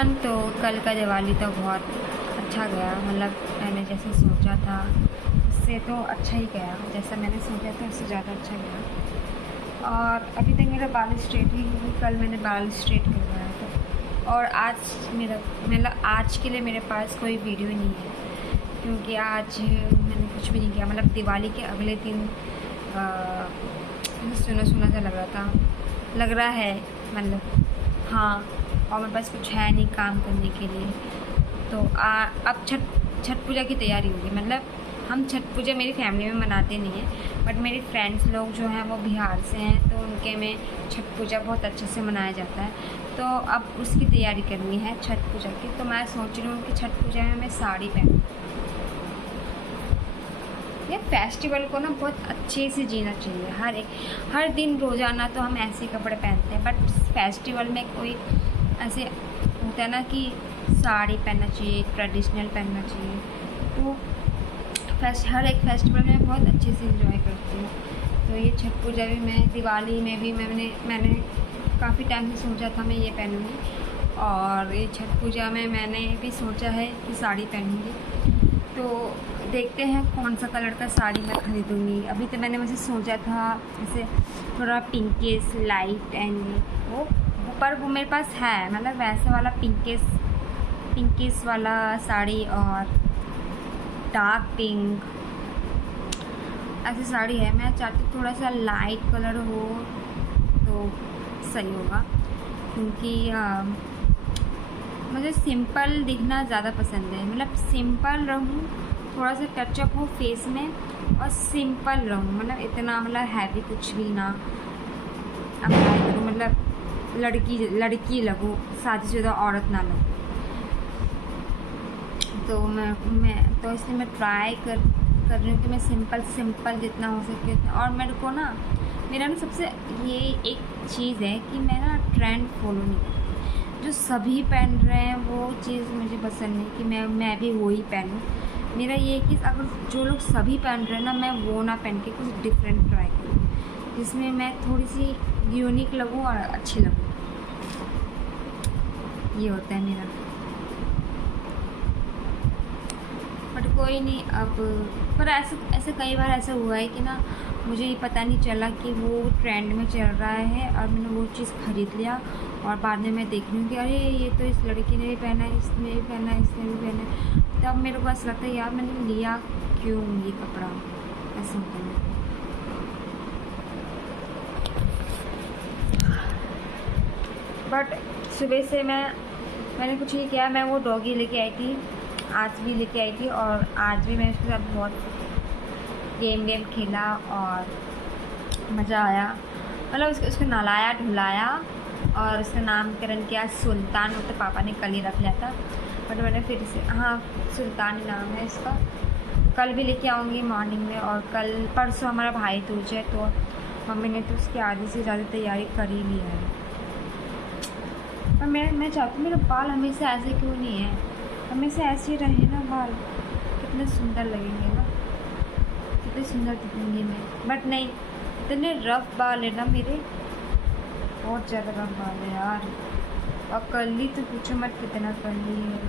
Everyone. तो कल का दिवाली तो बहुत अच्छा गया, मतलब मैंने जैसे सोचा था उससे तो अच्छा ही गया, जैसा मैंने सोचा था उससे ज़्यादा अच्छा गया। और अभी तक मेरा बाल स्ट्रेट ही, कल मैंने बाल स्ट्रेट करवाया था। और आज मेरा मतलब आज के लिए मेरे पास कोई वीडियो नहीं है, क्योंकि आज मैंने कुछ भी नहीं किया। मतलब दिवाली के अगले दिन सुना सुना सा लग रहा है, मतलब हाँ। और मेरे पास कुछ है नहीं काम करने के लिए। तो अब छठ पूजा की तैयारी होगी। मतलब हम छठ पूजा मेरी फैमिली में मनाते नहीं हैं, बट मेरे फ्रेंड्स लोग जो हैं वो बिहार से हैं, तो उनके में छठ पूजा बहुत अच्छे से मनाया जाता है। तो अब उसकी तैयारी करनी है छठ पूजा की। तो मैं सोच रही हूँ कि छठ पूजा में मैं साड़ी पहनूँ। ये फेस्टिवल को ना बहुत अच्छे से जीना चाहिए। हर दिन रोज़ाना तो हम ऐसे कपड़े पहनते हैं, बट फेस्टिवल में कोई ऐसे होता है ना कि साड़ी पहनना चाहिए, ट्रेडिशनल पहनना चाहिए। तो हर एक फेस्टिवल में बहुत अच्छे से इंजॉय करती हूँ। तो ये छठ पूजा भी, मैं दिवाली में भी मैंने काफ़ी टाइम से सोचा था मैं ये पहनूँगी, और ये छठ पूजा में मैंने भी सोचा है कि साड़ी पहनूँगी। तो देखते हैं कौन सा कलर का साड़ी मैं खरीदूँगी। अभी तो मैंने वैसे सोचा था ऐसे थोड़ा पिंकिश लाइट एंड वो, पर वो मेरे पास है, मतलब वैसे वाला पिंकिश वाला साड़ी और डार्क पिंक ऐसी साड़ी है। मैं चाहती हूँ थोड़ा सा लाइट कलर हो तो सही होगा, क्योंकि मुझे सिंपल दिखना ज़्यादा पसंद है। मतलब सिंपल रहूँ, थोड़ा सा टचअप हो फेस में, और सिंपल रहूँ, मतलब इतना मतलब हैवी कुछ भी ना अप्लाई करूँ, मतलब लड़की लगूँ, शादीशुदा औरत ना लगूँ। तो मैं तो इसलिए मैं ट्राई कर रही हूँ कि मैं सिंपल जितना हो सके उतना। और मेरा ना सबसे ये एक चीज़ है कि मैं ना ट्रेंड फॉलो नहीं करती। जो सभी पहन रहे हैं वो चीज़ मुझे पसंद नहीं कि मैं भी वही पहनूँ। मेरा ये है कि अगर जो लोग सभी पहन रहे हैं ना, मैं वो ना पहन के कुछ डिफरेंट ट्राई करूँ, जिसमें मैं थोड़ी सी यूनिक लगूँ और अच्छी लगूँ। ये होता है मेरा। बट कोई नहीं, अब पर ऐसे कई बार ऐसा हुआ है कि ना मुझे ये पता नहीं चला कि वो ट्रेंड में चल रहा है और मैंने वो चीज़ खरीद लिया, और बाद में मैं देख रही हूँ कि अरे ये तो इस लड़की ने भी पहना है, इसने भी पहना है, इसने भी पहना है। तब मेरे को ऐसा लगता है यार मैंने लिया क्यों ये कपड़ा, ऐसा होता है। बट सुबह से मैंने कुछ नहीं किया। मैं वो डॉगी लेके आई थी, आज भी लेके आई थी, और आज भी मैं उसके साथ बहुत गेम खेला और मज़ा आया। मतलब उसको नहलाया धुलाया और उसका नामकरण किया सुल्तान। वो तो पापा ने कल ही रख लिया था, बट मैंने फिर से, हाँ सुल्तान नाम है इसका। कल भी लेके आऊँगी मॉर्निंग में, और कल परसों हमारा भाई दूज है, तो मम्मी ने तो उसकी आधी से ज़्यादा तैयारी कर ही ली है। पर मैं चाहती हूँ मेरा बाल हमेशा ऐसे क्यों नहीं है, हमेशा ऐसे ही रहे ना बाल, कितने सुंदर लगेंगे ना, कितने सुंदर दिखेंगे मैं। बट नहीं, इतने रफ बाल है ना मेरे, बहुत ज़्यादा रफ बाल है यार। और कर्ली तो पूछो मत कितना कर्ली है।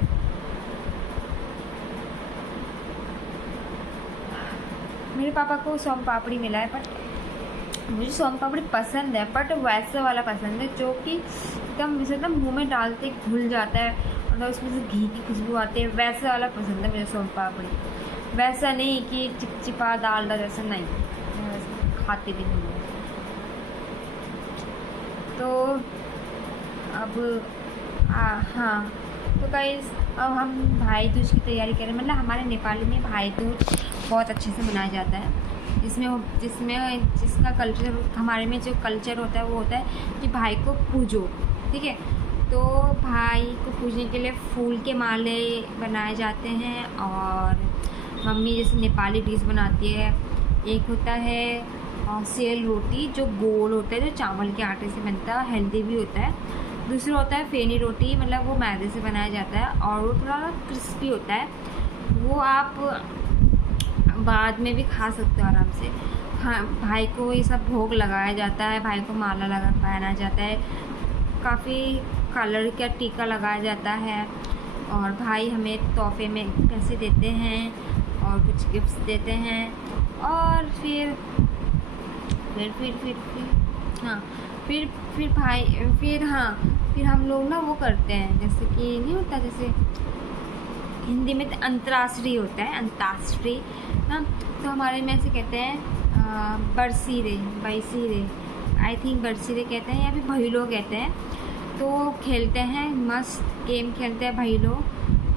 मेरे पापा को सोम पापड़ी मिला है, बट मुझे सोम पापड़ी पसंद है, बट वैसा वाला पसंद है जो कि एकदम जैसे ना मुँह में डालते घुल जाता है और उसमें से घी की खुशबू आती है, वैसा वाला पसंद है मुझे सोम पापड़ी। वैसा नहीं कि चिपचिपा डालडा जैसा, नहीं, मैं वैसे खाती भी नहीं हूँ। तो अब हाँ, तो गाइस अब हम भाई दूज की तैयारी करें। मतलब हमारे नेपाली में भाई दूज बहुत अच्छे से मनाया जाता है, जिसका कल्चर, हमारे में जो कल्चर होता है वो होता है कि भाई को पूजो, ठीक है। तो भाई को पूजने के लिए फूल के माले बनाए जाते हैं, और मम्मी जैसे नेपाली डिश बनाती है। एक होता है सेल रोटी, जो गोल होता है, जो चावल के आटे से बनता है, हेल्दी भी होता है। दूसरा होता है फेनी रोटी, मतलब वो मैदे से बनाया जाता है, और वो थोड़ा क्रिस्पी होता है। वो आप बाद में भी खा सकते हो आराम से। हाँ, भाई को ये सब भोग लगाया जाता है, भाई को माला पहनाया जाता है। काफ़ी कलर का टीका लगाया जाता है, और भाई हमें तोहफे में पैसे देते हैं और कुछ गिफ्ट्स देते हैं। और फिर हाँ फिर हम लोग ना वो करते हैं, जैसे कि नहीं होता, जैसे हिंदी में तो अंतर्राष्ट्रीय होता है, अंताक्षरी ना, तो हमारे में ऐसे कहते हैं बरसीरे, आई थिंक बरसीरे कहते हैं या फिर भैलो कहते हैं। तो खेलते हैं, मस्त गेम खेलते हैं भैलो।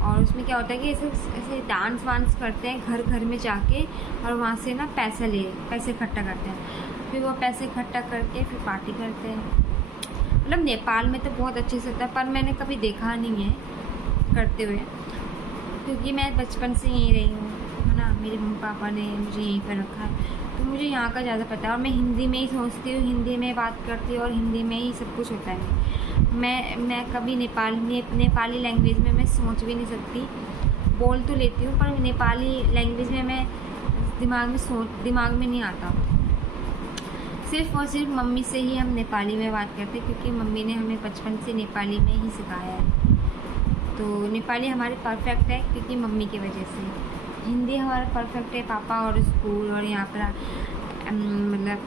और उसमें क्या होता है कि ऐसे डांस वांस करते हैं घर घर में जाके, और वहाँ से ना पैसे इकट्ठा करते हैं। फिर वो पैसे इकट्ठा करके फिर पार्टी करते हैं। मतलब नेपाल में तो बहुत अच्छे से होता है, पर मैंने कभी देखा नहीं है करते हुए, क्योंकि मैं बचपन से यहीं रही हूँ, है ना। मेरे मम्मी पापा ने मुझे यहीं पर रखा है, तो मुझे यहाँ का ज़्यादा पता है। और मैं हिंदी में ही सोचती हूँ, हिंदी में बात करती हूँ, और हिंदी में ही सब कुछ होता है। मैं कभी नेपाली लैंग्वेज में मैं सोच भी नहीं सकती। बोल तो लेती हूँ, पर नेपाली लैंग्वेज में मैं दिमाग में नहीं आता। सिर्फ़ और सिर्फ मम्मी से ही हम नेपाली में बात करते हैं, क्योंकि मम्मी ने हमें बचपन से नेपाली में ही सिखाया है। तो नेपाली हमारी परफेक्ट है क्योंकि मम्मी की वजह से। हिंदी हमारा परफेक्ट है पापा और स्कूल और यहाँ पर मतलब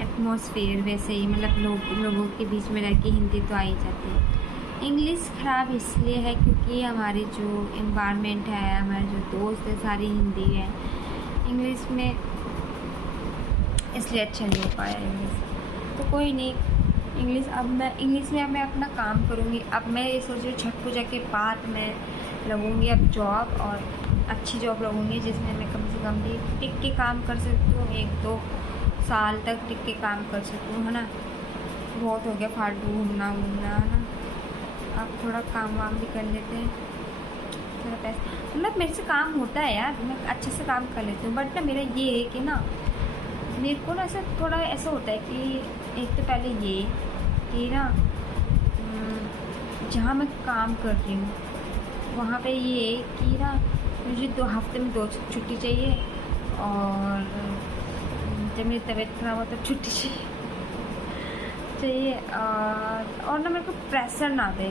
एटमॉस्फेयर वैसे ही, मतलब लोगों के बीच में रह के हिंदी तो आ ही जाती है। इंग्लिश ख़राब इसलिए है क्योंकि हमारी जो एनवायरनमेंट है, हमारे जो दोस्त है, सारी हिंदी है। इंग्लिश में इसलिए अच्छा नहीं हो पाया इंग्लिश। तो कोई नहीं, इंग्लिश में अब मैं अपना काम करूँगी। अब मैं ये सोच रही हूँ छठ पूजा के बाद मैं लगूँगी अब जॉब, और अच्छी जॉब लगूँगी जिसमें मैं कम से कम भी टिक के काम कर सकती हूँ, 1-2 साल तक टिक के काम कर सकती हूँ, है ना। बहुत हो गया फालतू घूमना, है ना। अब थोड़ा काम वाम भी कर लेते हैं, थोड़ा पैसा, मतलब मेरे से काम होता है यार, मैं अच्छे से काम कर लेती हूँ। बट ना मेरा ये है कि ना, मेरे को ना ऐसा थोड़ा ऐसा होता है कि एक तो पहले ये कि ना जहाँ मैं काम कर रही हूँ वहाँ पे ये कि ना मुझे 2 हफ्ते में 2 छुट्टी चाहिए, और जब मेरी तबीयत ख़राब हो तब छुट्टी चाहिए। और ना मेरे को प्रेशर ना दे,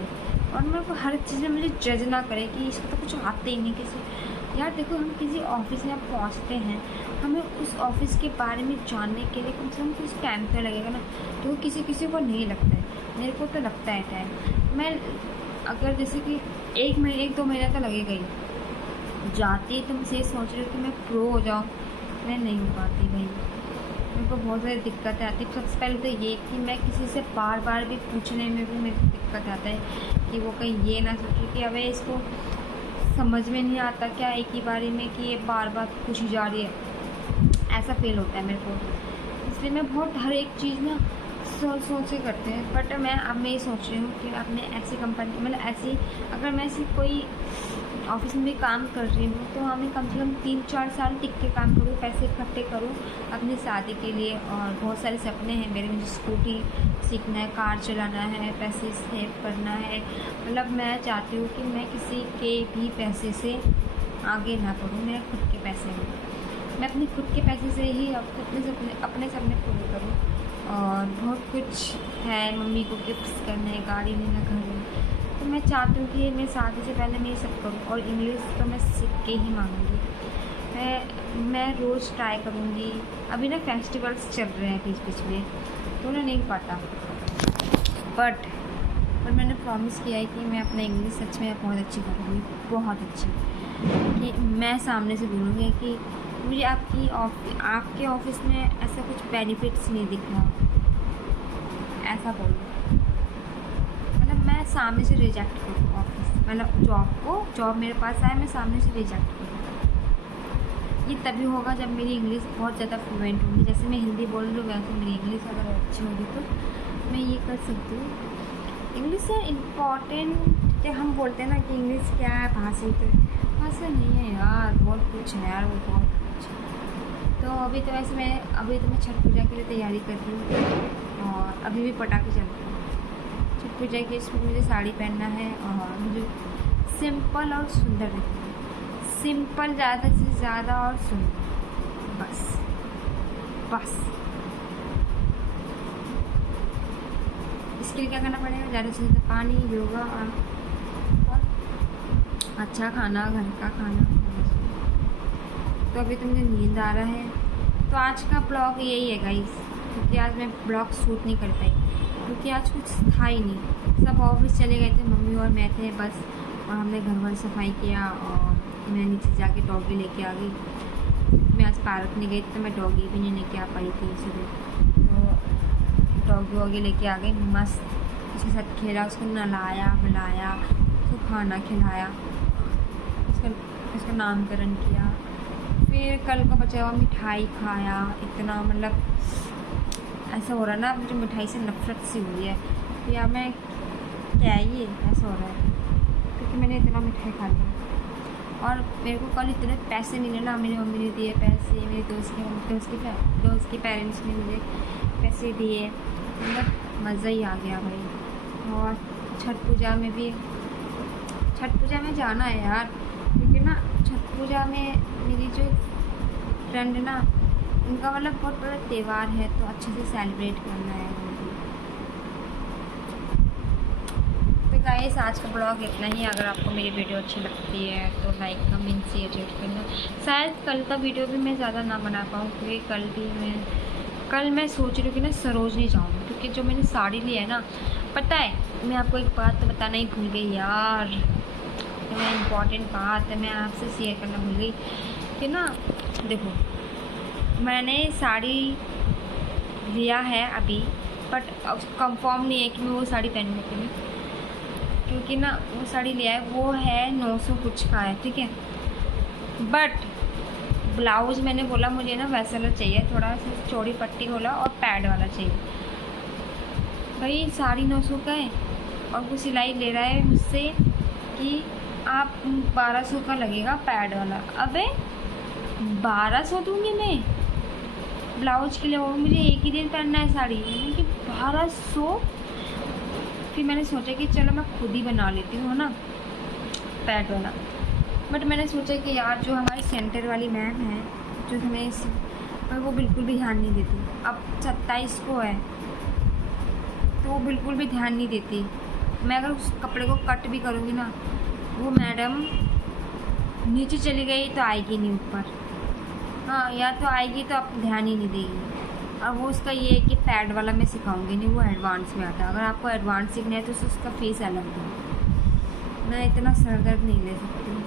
और मेरे को हर चीज़ में मुझे जज ना करे कि इसको तो कुछ आते ही नहीं किसी। यार देखो, हम किसी ऑफिस में पहुंचते हैं, हमें उस ऑफिस के बारे में जानने के लिए कम से कम कुछ टाइम तो लगेगा ना। तो किसी को नहीं लगता है, मेरे को तो लगता है टाइम। मैं अगर जैसे कि 1-2 महीना तो लगेगा ही। जाती तुम से सोच रहे हो कि मैं प्रो हो जाऊँ, मैं नहीं हो पाती भाई। मेरे को बहुत सारी दिक्कतें आती हैं। सबसे पहले तो ये कि मैं किसी से बार बार भी पूछने में भी मेरे को दिक्कत आता है कि वो कहीं ये ना सोचे कि अबे इसको समझ में नहीं आता क्या एक ही बारी में कि ये बार बार पूछी जा रही है, ऐसा फील होता है मेरे को। इसलिए मैं बहुत हर एक चीज़ ना सोच के करते हैं। बट अब मैं ये सोच रही हूँ कि अपने ऐसी कंपनी, मतलब ऐसी अगर मैं ऐसी कोई ऑफिस में भी काम कर रही हूँ तो हमें कम से कम 3-4 साल टिक के काम करूँ, पैसे इकट्ठे करूँ अपनी शादी के लिए। और बहुत सारे सपने हैं मेरे, मुझे स्कूटी सीखना है, कार चलाना है, पैसे सेव करना है। मतलब मैं चाहती हूँ कि मैं किसी के भी पैसे से आगे ना बढ़ूँ, मेरे खुद के पैसे में मैं अपने खुद के पैसे से ही अपने सपने पूरे करूँ। और बहुत कुछ है, मम्मी को गिफ्ट्स करने, गाड़ी लेना, घर लेना। तो मैं चाहती हूँ कि मैं शादी से पहले मैं ये सब करूँ। और इंग्लिश तो मैं सीख के ही मांगूँगी, मैं रोज़ ट्राई करूँगी। अभी ना फेस्टिवल्स चल रहे हैं बीच में, तो ना नहीं पता, बट मैंने प्रॉमिस किया है कि मैं अपना इंग्लिश सच में बहुत अच्छी करूँगी, बहुत अच्छी। कि मैं सामने से बोलूँगी कि मुझे आपके ऑफिस में ऐसा कुछ बेनिफिट्स नहीं दिख रहा, ऐसा बोलूँ। मतलब मैं सामने से रिजेक्ट करूँ ऑफिस, मतलब जॉब मेरे पास आए, मैं सामने से रिजेक्ट करूँ। ये तभी होगा जब मेरी इंग्लिश बहुत ज़्यादा फ्लुएंट होगी। जैसे मैं हिंदी बोल रही हूँ वैसे मेरी इंग्लिश अगर अच्छी होगी तो मैं ये कर सकती हूँ। इंग्लिश है इम्पॉर्टेंट, जब हम बोलते हैं ना कि इंग्लिश क्या है, भाषा नहीं है यार, बहुत कुछ है यार, वो बहुत कुछ। तो अभी तो मैं छठ पूजा के लिए तैयारी कर रही हूँ, और अभी भी पटाखे चल रहे हैं। छठ पूजा के इसमें मुझे साड़ी पहनना है, और मुझे सिंपल और सुंदर रखना है। सिंपल ज़्यादा से ज़्यादा और सुंदर, बस। उसके लिए क्या करना पड़ेगा, ज़्यादा से ज़्यादा पानी, योगा और अच्छा खाना, घर का खाना। तो अभी तो मुझे नींद आ रहा है, तो आज का ब्लॉग यही है गाइस, क्योंकि आज मैं ब्लॉग शूट नहीं कर पाई क्योंकि आज कुछ था ही नहीं। सब ऑफिस चले गए थे, मम्मी और मैं थे बस, और हमने घर वर सफाई किया और मैं नीचे जाके डॉगी लेके आ गई। मैं आज पार्क नहीं गई तो मैं डॉगी भी नहीं लेके आ पाई थी सुबह, तो डॉगी वॉगी लेके आ गई, मस्त उसके साथ खेला, उसको नहलाया मिलाया, उसको खाना खिलाया, उसका नामकरण किया, फिर कल का बचा हुआ मिठाई खाया। इतना मतलब ऐसा हो रहा है ना, मुझे मिठाई से नफरत सी हुई है कि यार मैं क्या ये ऐसा हो रहा है, क्योंकि मैंने इतना मिठाई खा लिया। और मेरे को कल इतने पैसे मिले ना, मेरी मम्मी ने दिए पैसे, मेरे दोस्त के पेरेंट्स ने मुझे पैसे दिए, मतलब मज़ा ही आ गया भाई। और छठ पूजा में जाना है यार, क्योंकि ना छठ पूजा में मेरी जो फ्रेंड है ना, उनका मतलब बहुत बड़ा त्यौहार है, तो अच्छे से सेलिब्रेट करना है। तो गाइस आज का ब्लॉग इतना ही। अगर आपको मेरी वीडियो अच्छी लगती है तो लाइक कमेंट शेयर जरूर करना। शायद कल का वीडियो भी मैं ज़्यादा ना बना पाऊँ, क्योंकि कल मैं सोच रही हूँ कि ना सरोजनी जाऊँ, क्योंकि जो मैंने साड़ी ली है ना, पता है मैं आपको एक बात तो बताना ही भूल गई यार, मैं इम्पॉर्टेंट बात है मैं आपसे शेयर करना भूल गई कि ना देखो, मैंने साड़ी लिया है अभी, बट कंफर्म नहीं है कि मैं वो साड़ी पहनूँगी कि नहीं, क्योंकि ना वो साड़ी लिया है वो है 900 कुछ का है, ठीक है। बट ब्लाउज़ मैंने बोला मुझे ना वैसा वाला चाहिए, थोड़ा सा चौड़ी पट्टी वाला और पैड वाला चाहिए। भाई 950 का है और वो सिलाई ले रहा है मुझसे कि आप 1200 का लगेगा पैड वाला। अबे 1200 दूँगी मैं ब्लाउज के लिए, वो मुझे एक ही दिन पहनना है साड़ी, यानी कि 1200। फिर मैंने सोचा कि चलो मैं खुद ही बना लेती हूँ ना पैड वाला। बट मैंने सोचा कि यार जो हमारी सेंटर वाली मैम है, जो हमें पर वो बिल्कुल भी ध्यान नहीं देती। अब 27 को है तो वो बिल्कुल भी ध्यान नहीं देती। मैं अगर उस कपड़े को कट भी करूँगी ना, वो मैडम नीचे चली गई तो आएगी नहीं ऊपर, हाँ, या तो आएगी तो आप ध्यान ही नहीं देगी। और वो उसका ये है कि पैड वाला मैं सिखाऊंगी नहीं, वो एडवांस में आता है। अगर आपको एडवांस सीखना है तो उसका फीस अलग दो। मैं इतना सर दर्द नहीं ले सकती।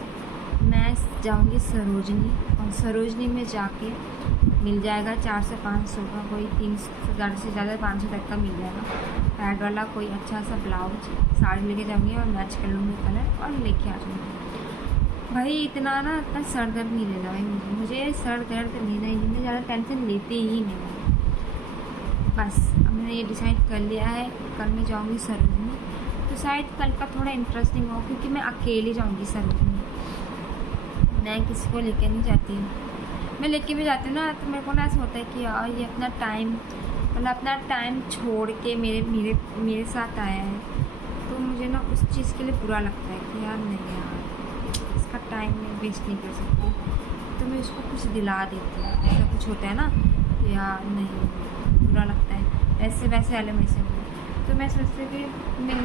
मैं जाऊंगी सरोजनी, और सरोजनी में जाके मिल जाएगा 400-500 का, कोई 300 ज़्यादा से ज़्यादा 500 तक का मिल जाएगा पैड वाला कोई अच्छा सा ब्लाउज। साड़ी लेके जाऊँगी और मैच कर लूँगी कलर और लेके आ जाऊँगी। भाई इतना सर दर्द नहीं लेना भाई, मुझे सर दर्द लेना ही नहीं, ज़्यादा टेंशन लेते ही नहीं। बस अब मैंने ये डिसाइड कर लिया है, कल मैं जाऊँगी सरोजनी। तो शायद कल का थोड़ा इंटरेस्टिंग हो, क्योंकि मैं अकेले जाऊँगी सरोजनी, मैं किसी को लेके नहीं जाती। मैं लेके भी जाती हूँ ना तो मेरे को ना ऐसा होता है कि यार ये अपना टाइम छोड़ के मेरे साथ आया है, तो मुझे ना उस चीज़ के लिए बुरा लगता है कि यार नहीं यार इसका टाइम मैं वेस्ट नहीं कर सकती, तो मैं उसको कुछ दिला देती हूँ। ऐसा कुछ होता है ना कि यार नहीं, बुरा लगता है। ऐसे वैसे वाले में से हुए, तो मैं सोचती हूँ कि मेरे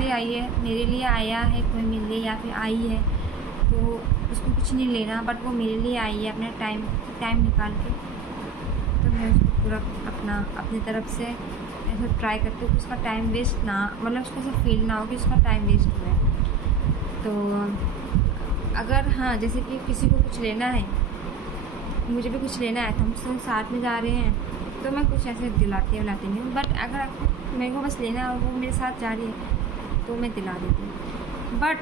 लिए आया है कोई, मिल लिए या फिर आई है तो उसको कुछ नहीं लेना, बट वो मेरे लिए आई है अपना टाइम निकाल के, तो मैं उसको पूरा अपनी तरफ से ऐसा ट्राई करती हूँ कि उसका टाइम वेस्ट ना, मतलब उसको ऐसा फील ना हो कि उसका टाइम वेस्ट हुआ है। तो अगर हाँ जैसे कि किसी को कुछ लेना है, मुझे भी कुछ लेना है, तो हम सब साथ में जा रहे हैं, तो मैं कुछ ऐसे दिलाती नहीं हूँ। बट अगर मेरे को बस लेना है और वो मेरे साथ जा रही है तो मैं दिला देती हूँ। बट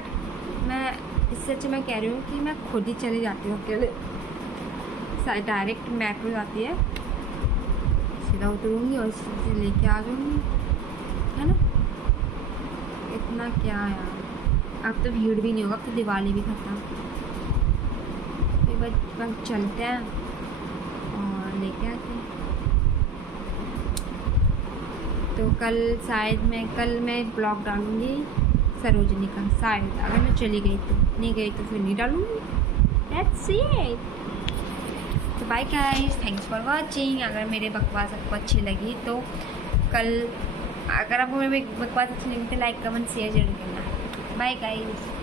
मैं इससे अच्छा मैं कह रही हूँ कि मैं खुद ही चली जाती हूँ अकेले, डायरेक्ट मेट्रो जाती है, सीधा उतरूँगी और सीधे लेके आ जाऊँगी, है ना। इतना क्या यार, अब तो भीड़ भी नहीं होगा, अब तो दिवाली भी खत्म। फिर बस चलते हैं और लेके आते हैं। तो कल मैं ब्लॉग डालूँगी सरोजनी का, शायद अगर मैं चली गई तो, नहीं गई तो फिर नहीं डालूँगी। That's it। तो bye guys, thanks for watching. अगर मेरे बकवास आपको अच्छी लगी तो कल अगर आपको मेरी बकवास अच्छी लगी तो लाइक कमेंट शेयर जरूर करना। Bye guys.